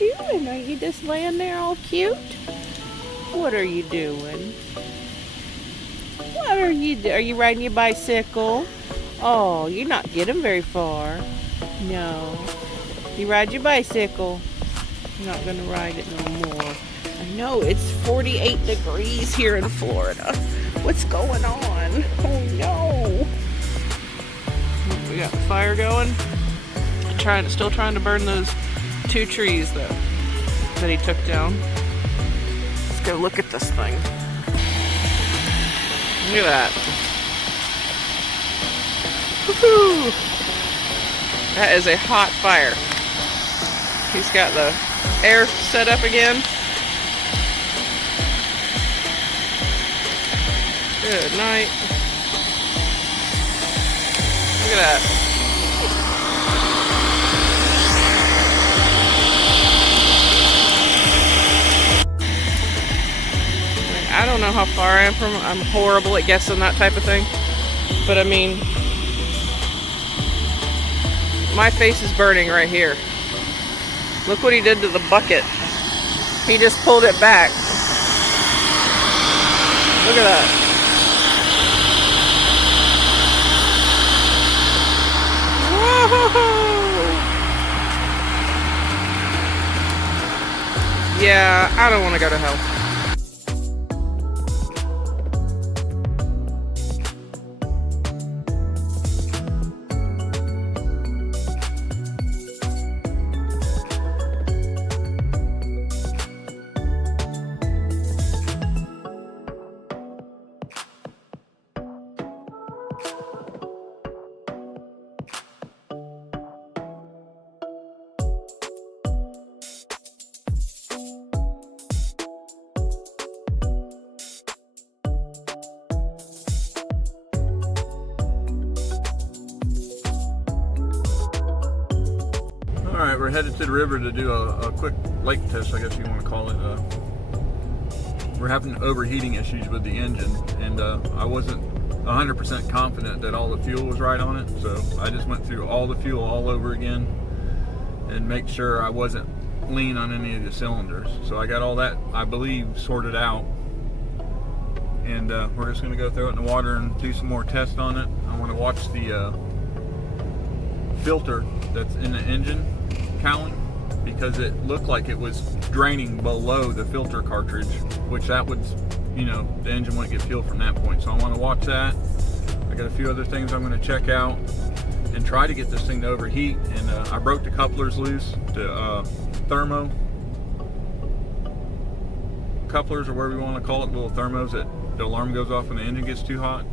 you doing? Are you just laying there all cute? What are you doing? What are you doing? Are you riding your bicycle? Oh, you're not getting very far. No. You ride your bicycle. You're not going to ride it no more. I know, it's 48 degrees here in Florida. What's going on? Oh no. We got the fire going. Still trying to burn those 2 trees that he took down. Let's go look at this thing. Look at that. Woohoo! That is a hot fire. He's got the air set up again. Good night. Look at that. I don't know how far I am from. I'm horrible at guessing that type of thing. But I mean, my face is burning right here. Look what he did to the bucket. He just pulled it back. Look at that. Whoa! Yeah, I don't want to go to hell. Alright, we're headed to the river to do a quick lake test, I guess you want to call it. We're having overheating issues with the engine, and I wasn't 100% confident that all the fuel was right on it, so I just went through all the fuel all over again and make sure I wasn't lean on any of the cylinders. So I got all that, I believe, sorted out, and we're just going to go throw it in the water and do some more tests on it. I want to watch the filter that's in the engine cowling, because it looked like it was draining below the filter cartridge, which that would, you know, the engine wouldn't get fuel from that point. So I want to watch that. I got a few other things I'm going to check out and try to get this thing to overheat. And I broke the couplers loose, the thermo couplers, or whatever you want to call it, little thermos that the alarm goes off when the engine gets too hot.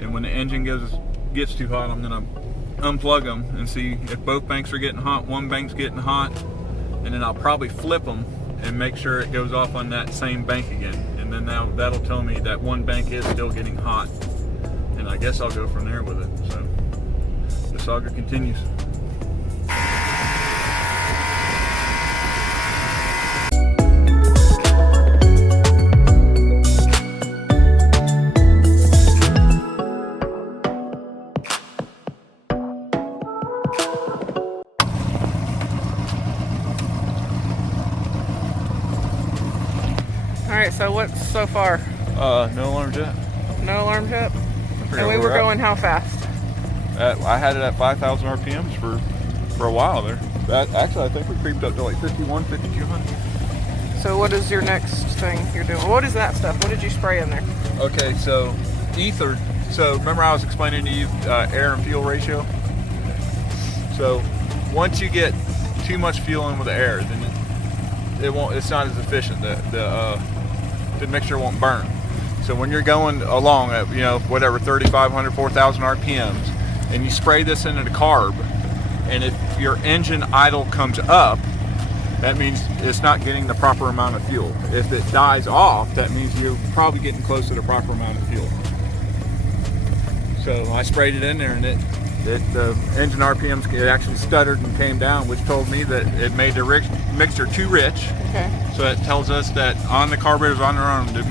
And when the engine gets too hot, I'm going to unplug them and see if both banks are getting hot, one bank's getting hot, and then I'll probably flip them and make sure it goes off on that same bank again, and then that'll tell me that one bank is still getting hot, and I guess I'll go from there with it. So the saga continues. Alright, so what's so far? No alarms yet. No alarms yet? And we were going how fast? I had it at 5,000 RPMs for a while there. Actually, I think we creeped up to like 51, 5,200. So what is your next thing you're doing? What is that stuff? What did you spray in there? Okay, so ether. So remember I was explaining to you air and fuel ratio? So once you get too much fuel in with the air, then it's not as efficient. The mixture won't burn. So when you're going along at, you know, whatever, 3,500, 4,000 RPMs, and you spray this into the carb, and if your engine idle comes up, that means it's not getting the proper amount of fuel. If it dies off, that means you're probably getting close to the proper amount of fuel. So I sprayed it in there, and the engine RPMs, it actually stuttered and came down, which told me that it made the mixture too rich. Okay. So that tells us that on the carburetors on their own, the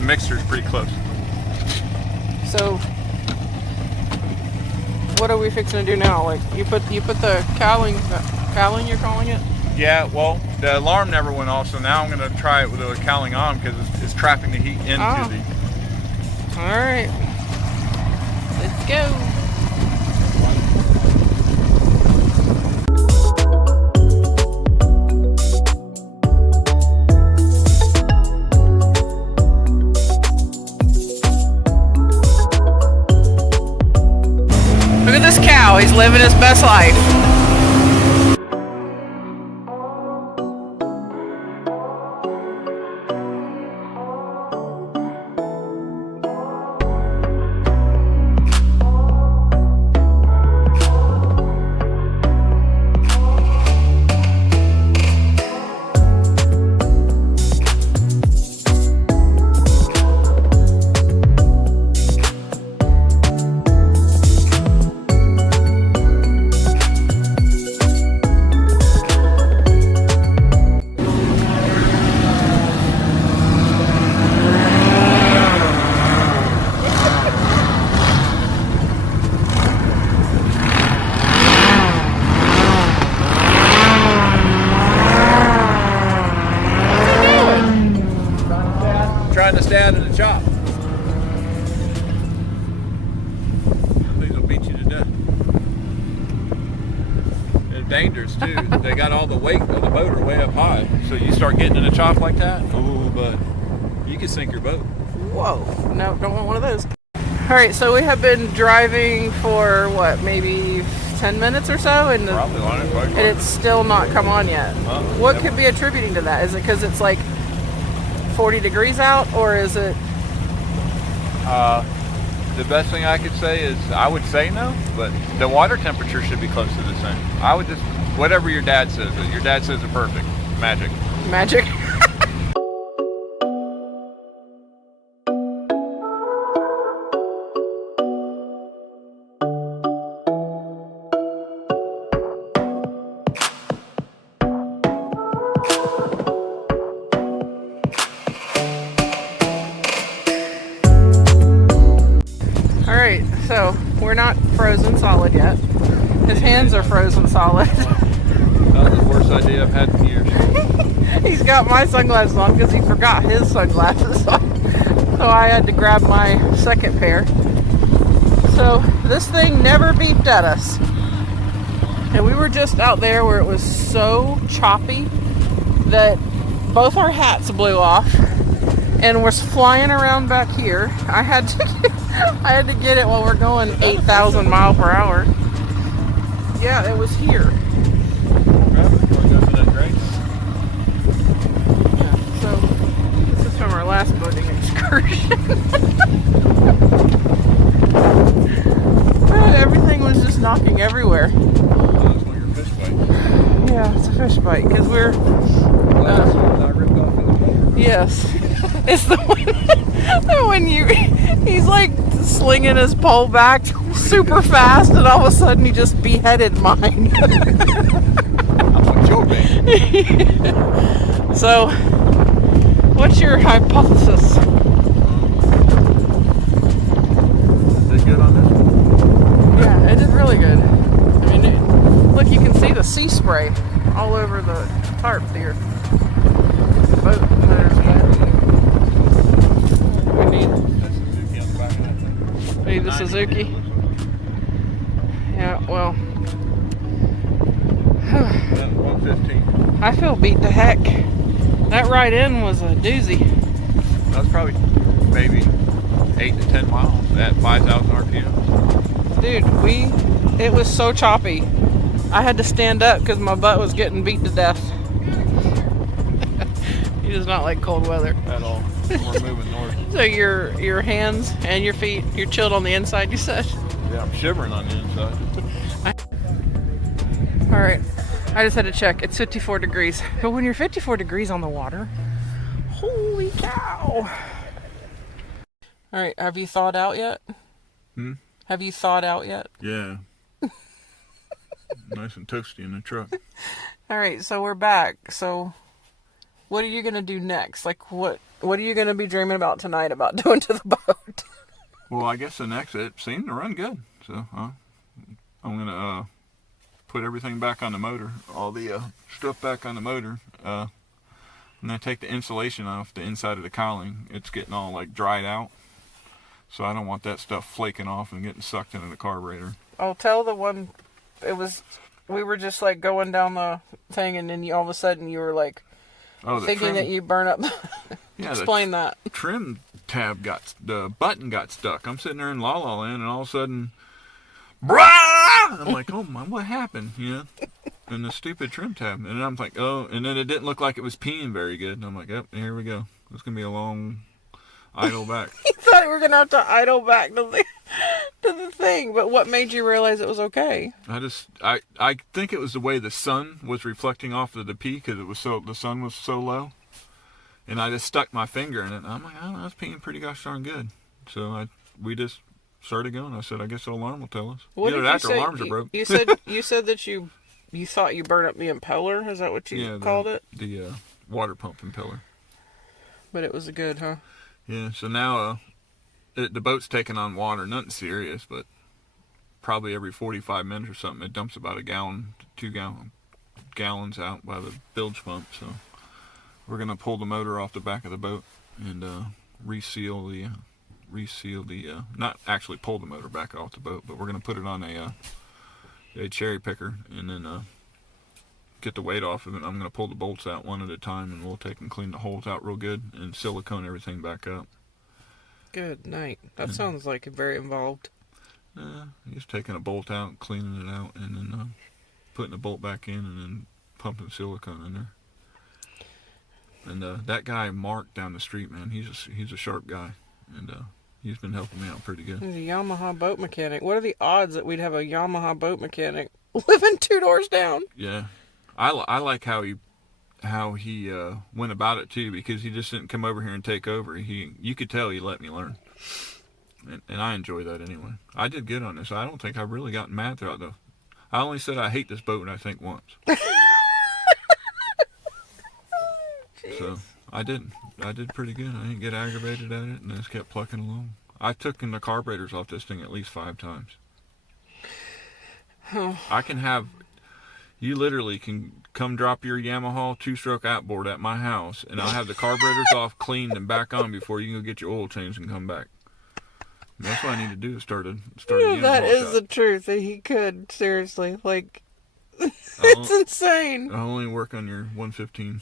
mixture is pretty close. So what are we fixing to do now? Like you put the cowling you're calling it? Yeah, well, the alarm never went off, so now I'm going to try it with a cowling on because it's trapping the heat into the... All right. Let's go. Look at this cow. He's living his best life. Trying to stay out of the chop. These will beat you to death. They're dangerous too. They got all the weight of the motor way up high. So you start getting in a chop like that, ooh, but you can sink your boat. Whoa. No, don't want one of those. All right, so we have been driving for what, maybe 10 minutes or so, and it's still not come on yet. What could be attributing to that? Is it because it's like 40 degrees out, or is it? The best thing I could say is I would say no, but the water temperature should be close to the same. I would just, whatever your dad says. Your dad says it's perfect. Magic. Magic. So we're not frozen solid yet. His hands are frozen solid. That was the worst idea I've had in years. He's got my sunglasses on because he forgot his sunglasses. So I had to grab my second pair. So this thing never beeped at us. And we were just out there where it was so choppy that both our hats blew off and was flying around back here. I had to get it while we're going 8,000 miles per hour. Yeah, it was here. Yeah, so this is from our last boating excursion. Everything was just knocking everywhere. That's one of your fish bites. Yeah, it's a fish bite because we're. Yes, it's the one when he's like slinging his pole back super fast, and all of a sudden he just beheaded mine. What's your bait? So, what's your hypothesis? Did good on this? Yeah, it did really good. I mean, look, you can see the sea spray all over the tarp here. The boat motor's good. We need the Suzuki. Yeah, well. 115. I feel beat to heck. That ride in was a doozy. That was probably maybe 8 to 10 miles at 5,000 RPM. Dude, it was so choppy. I had to stand up because my butt was getting beat to death. He does not like cold weather. At all. We're moving north. So your hands and your feet, you're chilled on the inside, you said? Yeah, I'm shivering on the inside. All right, I just had to check. It's 54 degrees. But when you're 54 degrees on the water, holy cow. All right, have you thawed out yet? Have you thawed out yet? Yeah. Nice and toasty in the truck. All right, so we're back. So what are you going to do next? Like, what are you going to be dreaming about tonight about doing to the boat? Well, I guess the next, it seemed to run good. So I'm going to put everything back on the motor, all the stuff back on the motor, and I take the insulation off the inside of the cowling. It's getting all like dried out, so I don't want that stuff flaking off and getting sucked into the carburetor. I'll tell the one. We were just like going down the thing, and then all of a sudden you were like thinking that you burn up. Yeah, explain that. Trim tab the button got stuck. I'm sitting there in La La Land, and all of a sudden, I'm like, oh my, what happened? And the stupid trim tab, and I'm like, oh, and then it didn't look like it was peeing very good, and I'm like, yep, here we go. It's gonna be a long idle back. You thought we were gonna have to idle back to the thing, but what made you realize it was okay? I think it was the way the sun was reflecting off of the pee, because the sun was so low, and I just stuck my finger in it, and I'm like, I don't know, it's peeing pretty gosh darn good. So we just started going. I said, I guess the alarm will tell us. Either that or alarms are broke. You said that you thought you burned up the impeller. Is that what you called it? The water pump impeller. But it was good, huh? Yeah. So now the boat's taking on water. Nothing serious, but probably every 45 minutes or something, it dumps about a gallon to 2 gallons out by the bilge pump. So we're gonna pull the motor off the back of the boat and reseal the not actually pull the motor back off the boat, but we're gonna put it on a cherry picker and then get the weight off of it. I'm gonna pull the bolts out one at a time, and we'll take and clean the holes out real good and silicone everything back up. Good night. That sounds like very involved. Just taking a bolt out, cleaning it out, and then putting the bolt back in, and then pumping silicone in there. And that guy Mark down the street, man, he's a sharp guy, and he's been helping me out pretty good. He's a Yamaha boat mechanic. What are the odds that we'd have a Yamaha boat mechanic living 2 doors down? Yeah, I like how he went about it too, because he just didn't come over here and take over. You could tell he let me learn, and I enjoy that anyway. I did good on this. I don't think I've really gotten mad throughout I only said I hate this boat, I think, once. So I did pretty good. I didn't get aggravated at it, and I just kept plucking along. I took the carburetors off this thing at least 5 times. I can have, you literally can come drop your Yamaha 2-stroke outboard at my house, and I'll have the carburetors off, cleaned, and back on before you can go get your oil changed and come back. And that's what I need to do. Start a Yamaha that is shop. the truth. That he could, seriously, like, it's insane. I'll only work on your 115.